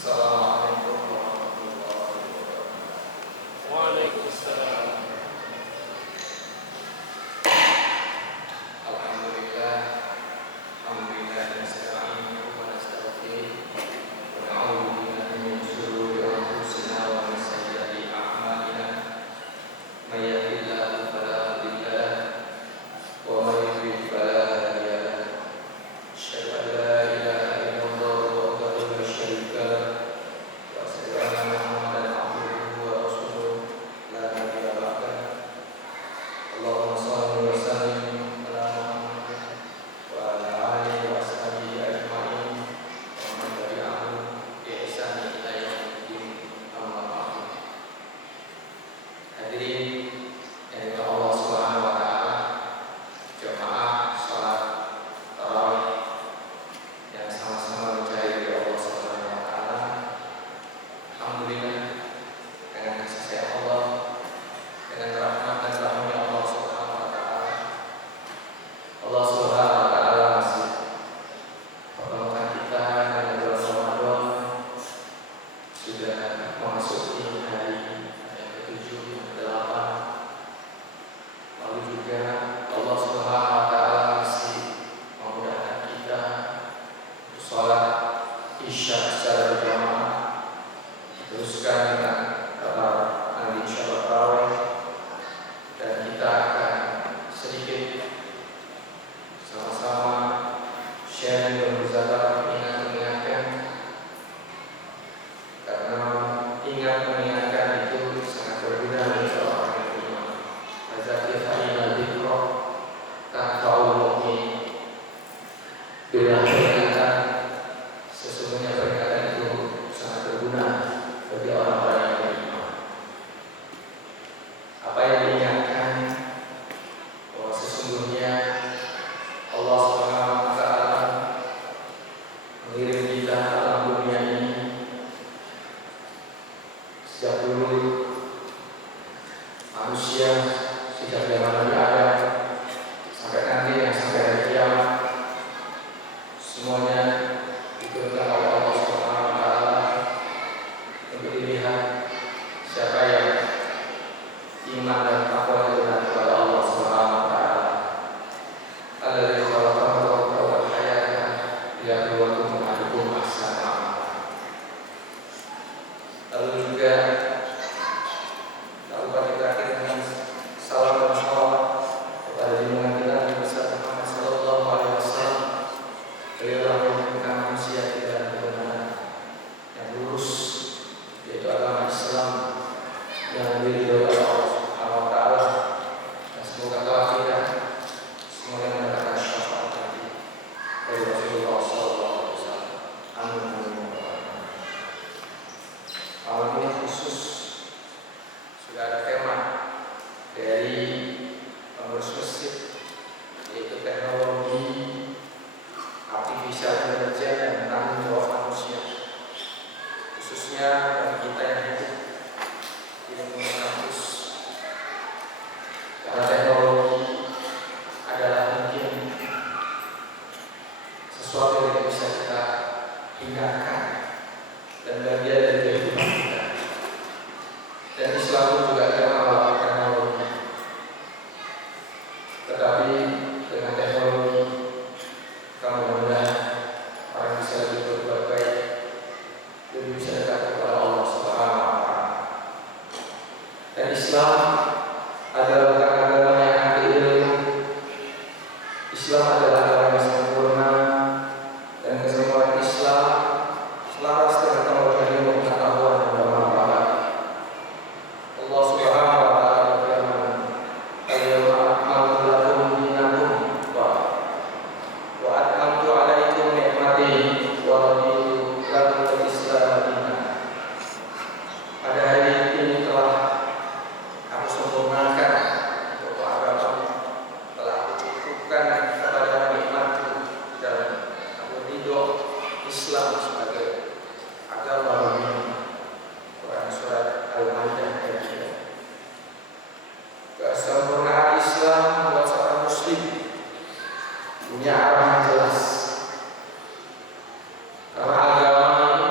Assalamualaikum warahmatullahi wabarakatuh. Waalaikumsalam. Alhamdulillah, alhamdulillah nasta'inuhu wa nastaghfiruh wa na'udzu billahi min shururi anfusina wa min sayyiati a'malina. May yahdihillahu fala mudilla lahu wa may yudlil fala hadiya lahu. Asyhadu an la ilaha illallah wahdahu la syarika lahu wa asyhadu anna Muhammadan abduhu wa rasuluh la nabiyya ba'dahu. Allahumma shalli wa sallim ala Muhammad wa ala alihi wa ashabihi ajma'in wa man tabi'ahum bi ihsan ila yaumil amma ba'du. Hadirin yang dirahmati Allah Subhanahu wa taala, jemaah salat tarawih yang sama-sama mencari dari Allah Subhanahu wa taala. Alhamdulillah, dengan kasih sayang Allah, dengan rahmat dan karunia Allah Subhanahu wa taala, Allah Subhanahu wa taala masih mempertemukan kita dengan bulan Ramadan. Sudah memasuki hari yang ke-7, ke-8. Lalu juga Allah Subhanahu wa taala masih memudahkan kita untuk sholat Isya secara berjamaah. Teruskan dengan nanti insyaallah tarawih, dan kita akan sedikit sama-sama sharing dan berzakat, mengingatkan, karena mengingatkan itu sangat berguna bagi seorang yang beriman. Fadzakir fa inna dzikra tanfa'ul mu'minin. Bila peringatan, sesungguhnya peringatan itu sangat berguna bagi orang-orang yang beriman. Apa yang diingatkan? Bahwa sesungguhnya Allah Subhanahu wa taala mengirim kita ke alam dunia ini sejak dulu manusia, sejak zaman Nabi Adam sampai nanti yang sampai hari kiamat, semuanya diturunkan oleh Allah Subhanahu wa taala untuk dilihat siapa yang iman dan takwa benar kepada Allah Subhanahu wa taala. Alladzi khalaqal mauta wal hayata liyabluwakum ayyukum ahsanu amala. Lalu juga tak lupa kita akhiri dengan salam dan shalawat kepada junjungan kita Nabi besar Muhammad sallallahu alaihi wasallam. Beliau yang menunjukkan manusia ke jalan kebenaran yang lurus, yaitu agama Islam yang diridhoi oleh Allah Subhanahu wa taala. Dan semoga kelak kita semuanya mendapatkan syafaat nanti dari Rasulullah sallallahu alaihi wasallam. Amin amin ya rabbal alamin. Malam ini khusus sudah ada tema dari pengurus masjid, yaitu teknologi artificial intelligence dan tanggung jawab manusia, khususnya bagi kita yang hidup di lingkungan kampus. Karena teknologi adalah mungkin sesuatu yang tidak bisa kita hindarkan dan bagian dari kehidupan kita. Dan Islam pun juga tidak melawan teknologi. Tetapi dengan teknologi, mudah-mudahan orang bisa lebih berbuat baik, lebih bisa dekat kepada Allah Subhanahu wa taala. Dan Islam adalah bukan agama yang anti ilmu. Islam adalah agama yang sempurna, dan kesempurnaan Islam selaras dengan kemampuan ilmu pengetahuan dan bermanfaat. Allah Subhanahu wa taala berfirman, "Al-yawma akmaltu lakum dinakum wa atmamtu 'alaikum ni'mati wa raditu lakum al-Islam dinan." Pada hari ini telah aku sempurnakan untuk agama, telah aku cukupkan kepada nikmatku, dan aku ridho Islam sebagai agama bagimu. Quran surat Al-Maidah ayat 3. Kesempurnaan Islam membuat seorang muslim punya arah yang jelas, karena agama ini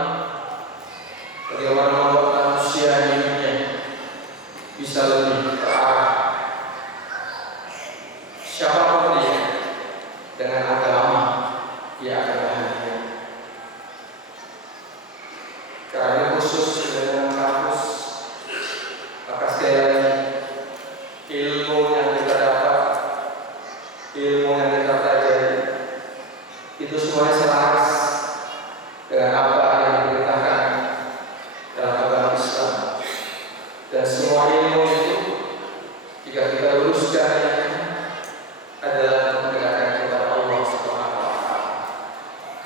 selaras dengan apa yang diperintahkan dalam agama Islam. Dan semua ilmu itu jika kita luruskan adalah mendekatkan kepada Allah Subhanahu wa taala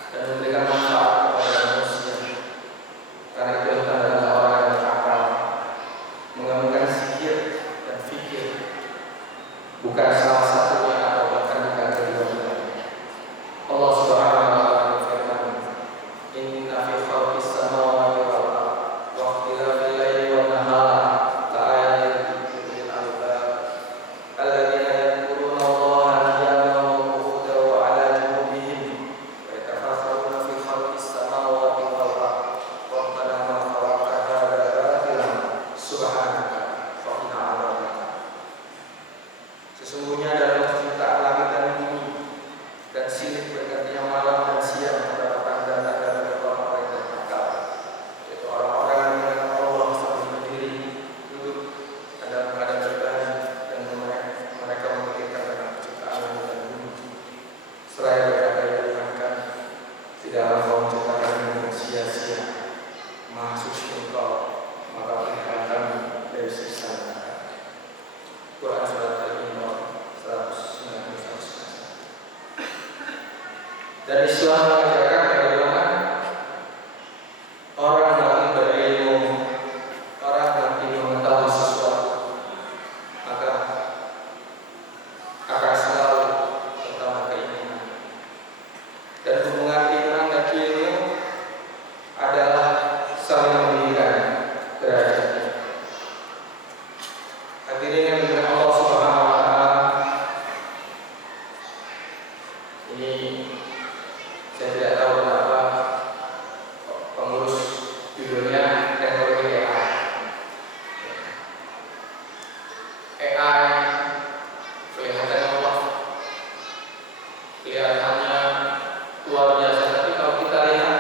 dan memberikan manfaat kepada manusia. Karena itu tanda-tanda orang yang berakal, menggunakan zikir dan fikir, bukan salah satunya atau bahkan bukan kedua-duanya. Allah Subhanahu wa taala berfirman, "Inna fi khalqis samawati wal ardi wa ikhtilafil laili wan nahari la'ayatin liulil albab alladzina yadhkuruna Allaha qiyaman wa qu'udan wa 'ala junubihim wa yatafakkaruna fi khalqis samawati wal ardi rabbana ma khalaqta hadza batilan subhanaka faqina 'adzabannar." Sesungguhnya dalam penciptaan langit dan bumi dan silih bergantinya malam dan siang terdapat tanda-tanda bagi orang-orang yang berakal, yaitu orang-orang yang mengenal Allah sambil berdiri, duduk, dan dalam keadaan berbaring, dan mereka memikirkan tentang penciptaan langit dan bumi. Seraya berkata yang diingatkan, tidaklah kau menciptakan dengan sia-sia. Maha suci Engkau, maka berikan kami dari siksa neraka. Quran Surat Al-Imran 191. Dan Islam mengajarkan bagaimana orang makin berilmu, orang makin mengetahui sesuatu, maka akan selalu bertambah keimanan. Dan hubungan iman dan ilmu adalah saling meninggikan derajatnya. Hadirin yang dimuliakan Allah Subhanahu wa taala, ini saya tidak tahu kenapa pengurus judulnya teknologi AI. AI kelihatannya luar biasa, tapi kalau kita lihat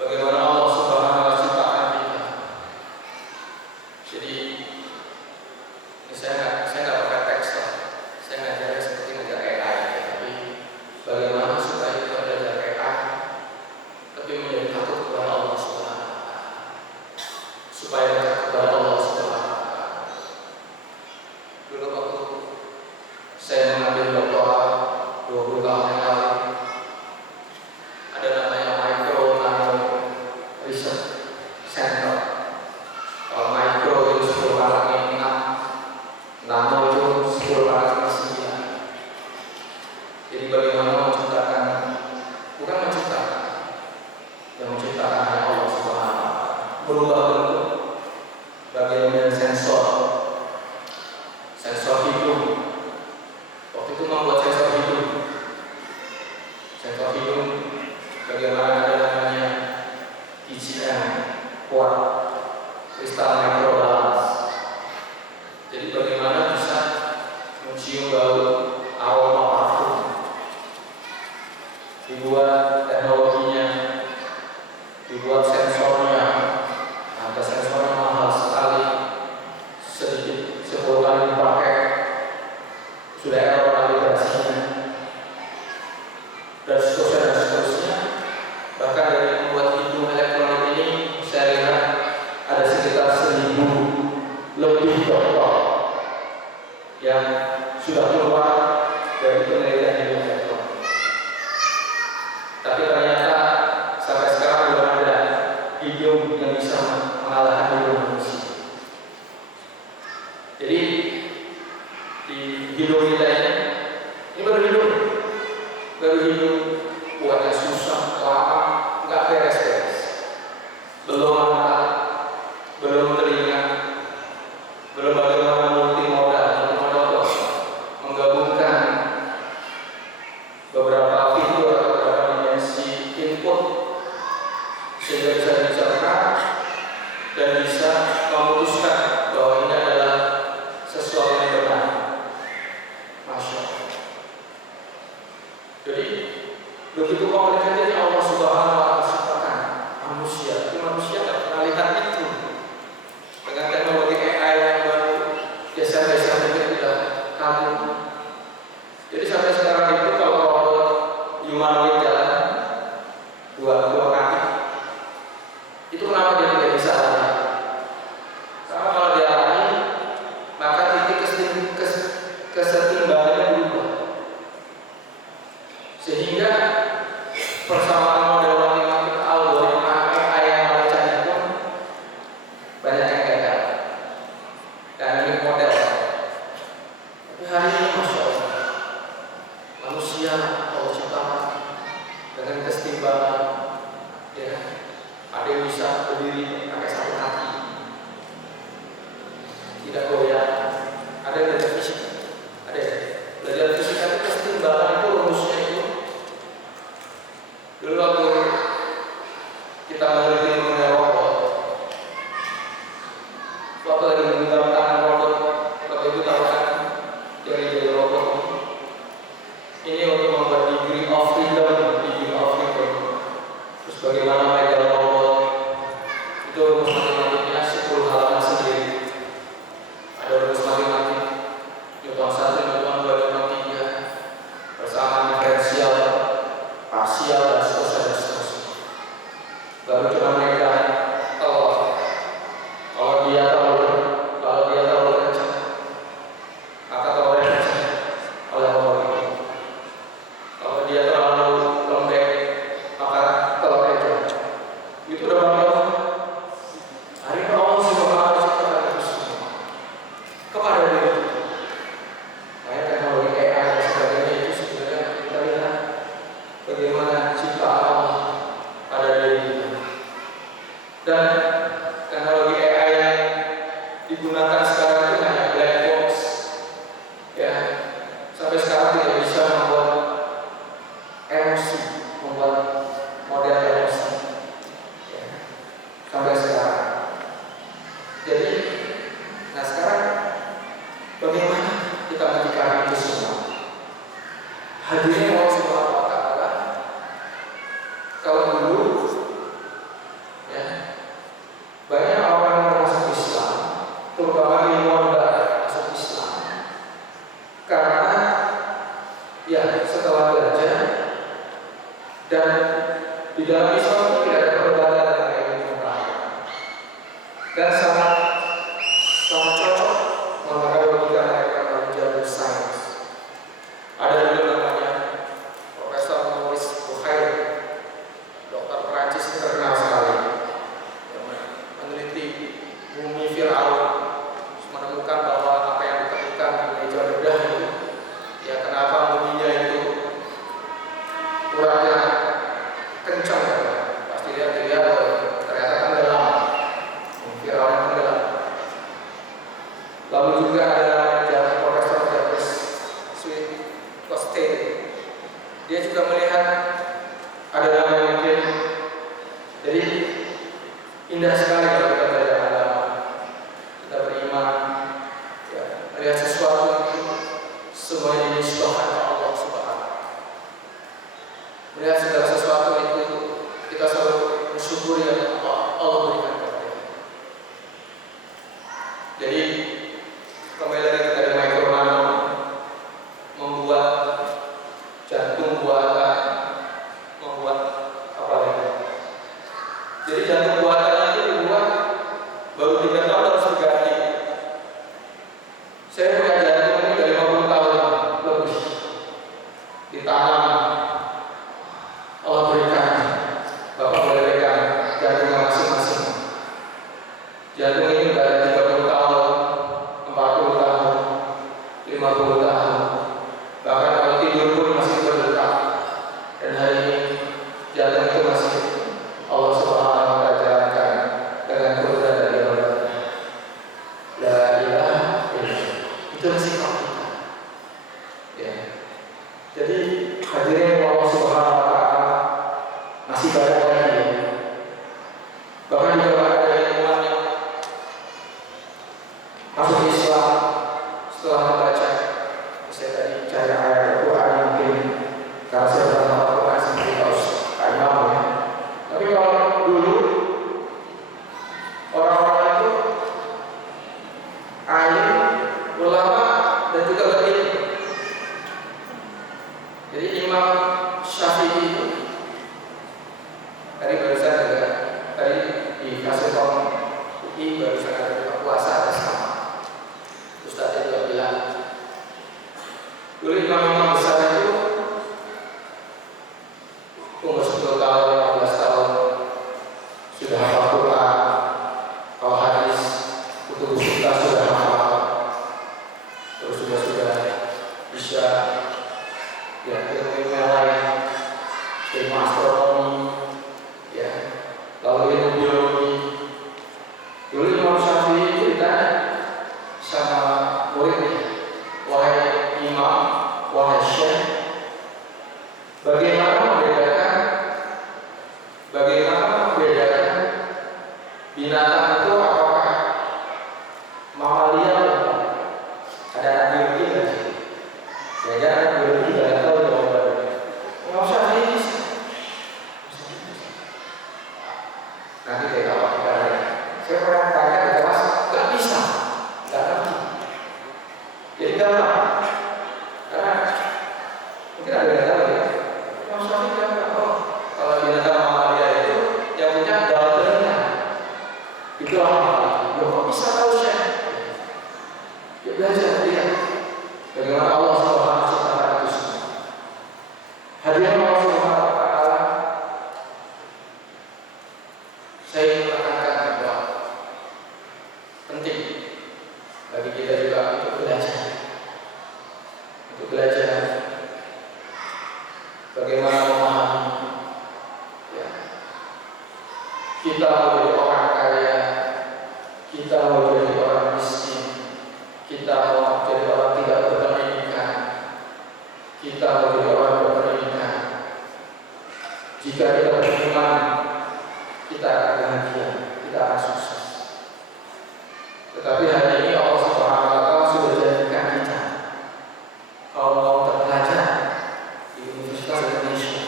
bagaimana Allah Subhanahu wa taala ciptakan kita. Jadi ini saya nggak pakai teks lah, saya ngajarnya seperti ngajar AI, tapi bagaimana supaya kita belajar AI tapi menjadi takut kepada Allah Subhanahu wa taala, supaya dekat kepada Allah Subhanahu wa taala. Dulu waktu saya mengambil doktorat 20 tahun yang lalu, ada namanya Micro Nano Research Center. Kalau micro itu 10 kali 6, nano itu 10 kali 9. Jadi bagaimana menciptakan, bukan menciptakan, yang menciptakan hanya Allah Subhanahu wa taala, berubah bentuk, bagian sensor hidung. Waktu itu membuat sensor hidung, bagaimana ada namanya ICM, kuat kristal microbalance. Jadi bagaimana bisa mencium bau aroma parfum. Dibuat teknologinya, dibuat sensornya. Harga sensornya mahal sekali, sedikit 10 kali dipakai sudah error kalibrasinya, dan seterusnya. Bahkan dari membuat hidung elektronik ini saya lihat ada sekitar 1000 lebih dokter yang sudah keluar dari penelitian hidung elektronik. Tapi ternyata sampai sekarang belum ada hidung yang bisa mengalahkan hidung manusia. Jadi di hidung kita ini baru hidung buatnya susah, lama, nggak beres-beres. Belum mata, belum telinga, belum bagaimana multimodal itu menggabungkan beberapa fitur atau beberapa dimensi input sehingga bisa dicerna dan bisa memutuskan bahwa ini adalah sesuatu yang benar. Masya Allah. Jadi begitu komplikatifnya Allah Subhanahu wa taala ciptakan manusia. Tapi manusia tidak pernah lihat itu. Dengan teknologi AI yang baru, geser-geser mungkin sudah kabur. Jadi sampai sekarang itu kalau robot humanoid jalan dua kaki. Itu kenapa dia tidak bisa lari? Karena kalau dia lari, maka titik kesetimbangannya berubah, sehingga persamaan model matematik Aldo yang AI yang membacanya pun banyak yang gagal. Dan ini model. Tapi hari ini Masya Allah, manusia Allah ciptakan dengan kesetimbangan, ya, ada yang bisa berdiri pakai satu kaki, tidak goyah. Ada yang belajar fisik, ada yang belajar fisika itu kesetimbangan itu rumusnya itu. Dulu waktu kita meneliti mengenai robot, waktu lagi menggenggam tangan robot, Bapak Ibu tahu kan jari-jari robot ini untuk membuat degree of freedom. Terus bagaimana megang robot itu rumus matematiknya 10 halaman sendiri. Ada rumus matematik Newton 1, Newton 2, Newton 3, persamaan diferensial, parsial, dan seterusnya. Baru cuma mereka kalau dia terlalu kencang, maka telurnya pecah oleh robot itu. Kalau dia terlalu lembek, maka telurnya jatuh. Itu udah banyak. Hari ini Allah Subhanahu menciptakan itu semua kepada diri. Makanya teknologi AI dan sebagainya itu sebenarnya kita lihat bagaimana ciptaan Allah pada diri kita. Dan teknologi AI yang digunakan sekarang itu hanya black box, ya, sampai sekarang tidak bisa membuat emosi, membuat model emosi, ya, sampai sekarang. Jadi, nah sekarang bagaimana kita menyikapi itu semua? Hadirnya Allah Subhanahu wa Ta'ala. Kalau dulu, ya, banyak orang yang masuk Islam, terutama di luar barat masuk Islam, karena ya setelah belajar dan di dalam Islam itu tidak ada perdebatan tentang ilmu pengetahuan dan sangat cocok mengenai logika mereka belajar sains. Ada dulu namanya Profesor Maurice Bucaille, dokter Perancis terkenal sekali, yang meneliti bumi Firaun, menemukan bahwa apa yang ditemukan di meja bedah itu, ya kenapa muminya itu uratnya kencang, ya? Pasti dilihat ternyata tenggelam, Firaun tenggelam. Lalu juga ada Profesor Jacques Cousteau, dia juga melihat ada namanya mungkin. Jadi indah sekali kalau kita belajar agama, kita beriman, ya, melihat sesuatu itu semuanya dinisbahkan ke Allah Subhanahu. Melihat segala sesuatu itu kita selalu bersyukur yang Allah berikan kepada kita. Jadi kembali lagi kepada Micro Nano membuat jantung buatan, membuat apa lagi? Jadi jantung buatannya itu dibuat baru 3 tahun harus diganti. Saya punya jantung ini dari 50 tahun lebih ditanam. Allah berikan, Bapak boleh pegang jantungnya masing-masing. Jantung ini udah 30 tahun, 40 tahun, 50 tahun. Bahkan kalau tidur pun masih berdetak. Dan hari ini jantung itu masih Allah Subhanahu wa Ta'ala jalankan dengan kudrat dan ibadatnya. La ilaha illallah. Itu masih kita. Ya. Jadi hadirin Allah Subhanahu wa Ta'ala masih banyak lagi. Bahkan juga ada ilmuwan yang masuk Islam setelah membaca. Saya tadi cari ayat Al-Quran mungkin karena saya pernah Al-Quran sendiri harus kayak ya. Tapi kalau dulu orang-orang itu alim, ulama, dan juga berilmu. Jadi Imam Syafi'i itu 10 tahun, 15 tahun sudah hafal Quran, kalau hadis, kutub kita sudah hafal, terus sudah bisa ya ilmu yang lain, ilmu astronomi, ya, lalu ilmu biologi. Dulu Imam Syafi'i cerita sama muridnya, wahai imam, wahai syekh, bagaimana membedakan binatang itu apakah mamalia atau bukan? Ada anak biologi nggak sih? Saya anak biologi nggak tahu jawabannya. Imam Syafi'i nanti deh kalau kita saya pernah tanya di kelas, nggak bisa, nggak ngerti. Jadi gampang, karena mungkin ada yang tahu ya. Imam Syafi'i bilang, oh, kalau binatang mamalia itu yang punya dalternya itu apa? Loh, kok bisa tahu Syekh? Ya belajar lihat bagaimana Allah Subhanahu wa taala itu semua. Hadirin Allah Subhanahu wa taala, saya ingin menekankan bahwa penting bagi kita juga untuk belajar bagaimana memahami, ya. Kita mau jadi orang kaya, kita mau jadi orang miskin, kita mau jadi orang tidak berpendidikan, kita mau jadi orang berpendidikan. Jika kita beriman, kita akan bahagia, kita akan sukses. Tetapi hari ini Allah Subhanahu wa taala sudah jadikan kita kalau terpelajar di Universitas Indonesia,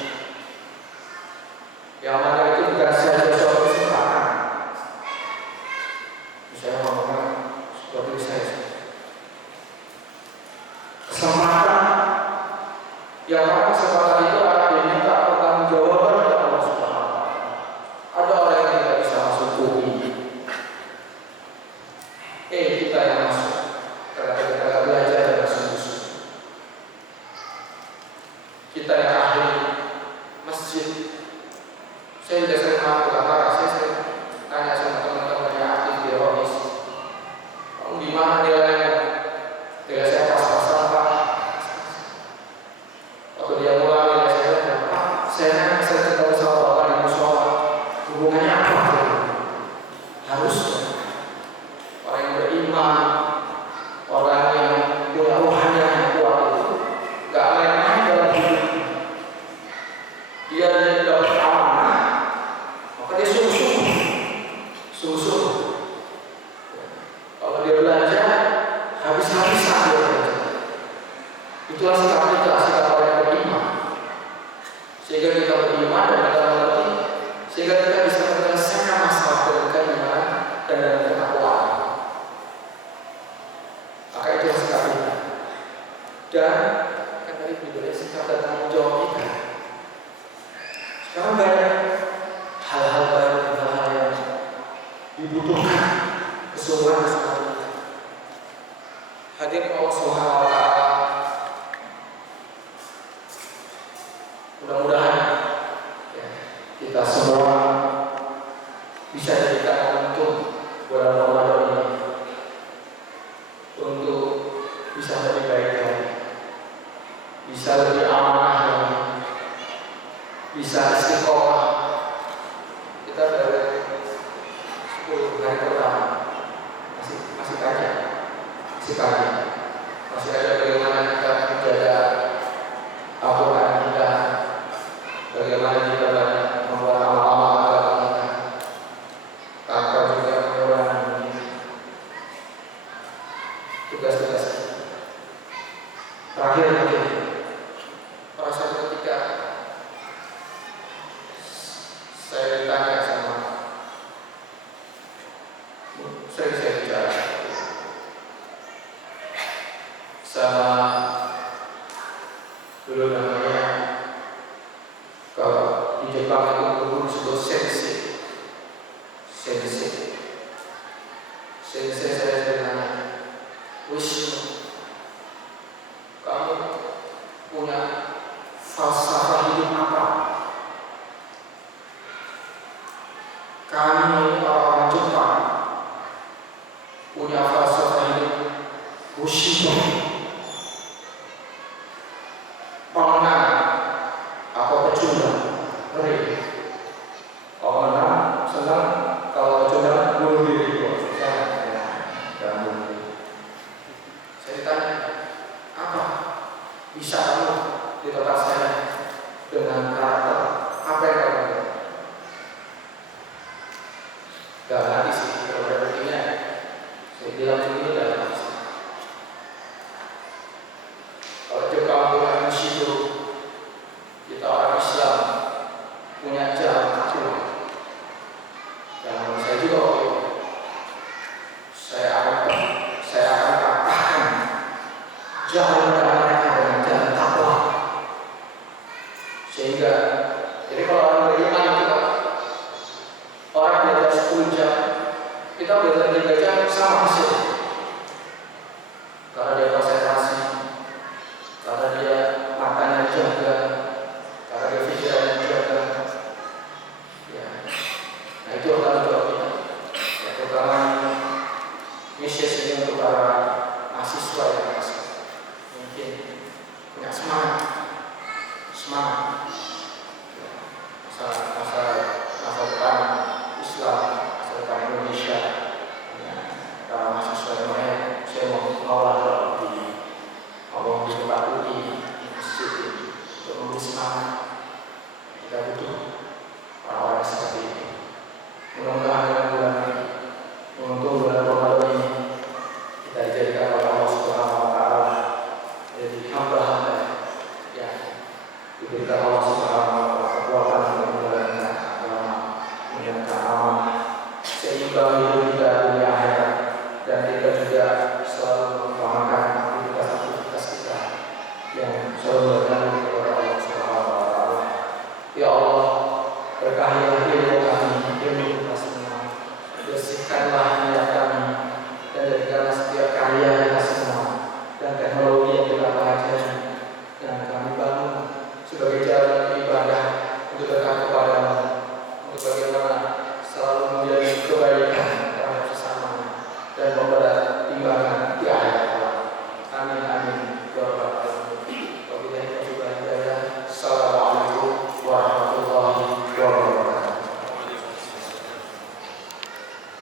yang mana itu bukan saja suatu kesempatan. Saya ngomong seperti saya, kesempatan yang mana kesempatan itu akan diminta pertanggungjawaban oleh Allah Subhanahu wa taala. Ada orang yang tidak bisa masuk UI, kita yang masuk karena kita belajar dengan sungguh-sungguh. Kita yang ahli masjid, saya juga sering mengaku, saya sering tanya sama teman-teman yang aktif di Rohis, gimana nilainya? Nilai saya pas-pasan Pak. Waktu dia mulai nilai saya, Pak, saya ketemu sama Bapak di musola, hubungannya apa? Harus orang yang beriman, orang yang punya rohani yang kuat itu gak main-main dalam hidup. Dia dapat amanah, maka dia sungguh-sungguh. Kalau dia belajar, habis-habisan dia belajar. Itulah sikap orang yang beriman. Sehingga kita beriman dan kita mengerti, sehingga kita bisa menyelesaikan masalah dengan keimanan dan dengan ketakwaan. Maka itu sikap kita. Dan kan tadi diberi sikap dan tanggung jawab kita. Sekarang banyak hal-hal baru, hal-hal yang dibutuhkan kesungguhan kita. Hadirin Allah Subhanahu wa taala, mudah-mudahan ya, kita semua bisa jadikan momentum bulan Ramadan ini untuk bisa lebih baik lagi, bisa lebih amanah lagi, bisa istiqomah. Kita dari 10 hari pertama masih tajam, masih ada bagaimana kita menjaga Al-Quran kita, bagaimana kita banyak membuat amal-amal agama kita tanpa juga mengurangi tugas-tugas kita. Terakhir mungkin pada suatu ketika saya ditanya sering saya bicara sama dulu namanya, kalau di Jepang itu guru disebut sensei. Saya bertanya, Wisnu, kamu punya falsafah hidup apa? Kami orang Jepang punya falsafah hidup Bushido. Pemenang apa pecundang? Ngeri. Kalau menang senang, kalau pecundang bunuh diri. Jangan bunuh diri. Saya ditanya, apa bisa kamu di tempat saya dengan karakter apa yang kamu buat? Gak ngerti sih, kalau berartinya saya bilang begini dalam hati. Kalau Jepang punya Bushido, kita orang Islam punya jalan takwa. Jangan saya juga saya akan katakan jalan mereka dengan jalan takwa. Sehingga jadi kalau orang beriman itu orang belajar 10 jam, kita belajar 3 jam sama hasil. Karena dia konsentrasi, karena dia makannya jaga, karena dia pikirannya jaga. Ya. Nah itu adalah jawab kita. Ya, terutama misi ini untuk para mahasiswa yang masih mungkin punya semangat. Masa depan Islam, masa depan Indonesia. Ya, para mahasiswa yang lain, saya mau di tempat UI, di masjid ini untuk memberi semangat. Kita butuh orang-orang seperti ini. Mudah-mudahan dengan bulan ini, untuk bulan Ramadan ini, kita dijadikan oleh Allah Subhanahu Wa Taala jadi hamba-hamba yang diberikan Allah Subhanahu Wa Taala kekuatan untuk menjalankan agama, menjalankan amanah, sehingga hidup kita dunia akhirat, dan kita juga selalu mengutamakan aktivitas kita yang selalu bergantung kepada Allah Subhanahu Wa Taala. Ya Allah, berkahilah ilmu kami, ilmu kita semua, bersihkanlah niat kami, dan jadikanlah setiap karya kita semua dan teknologi yang kita pelajari dan kami bangun sebagai jalan ibadah untuk dekat kepadamu, untuk bagaimana selalu menjadi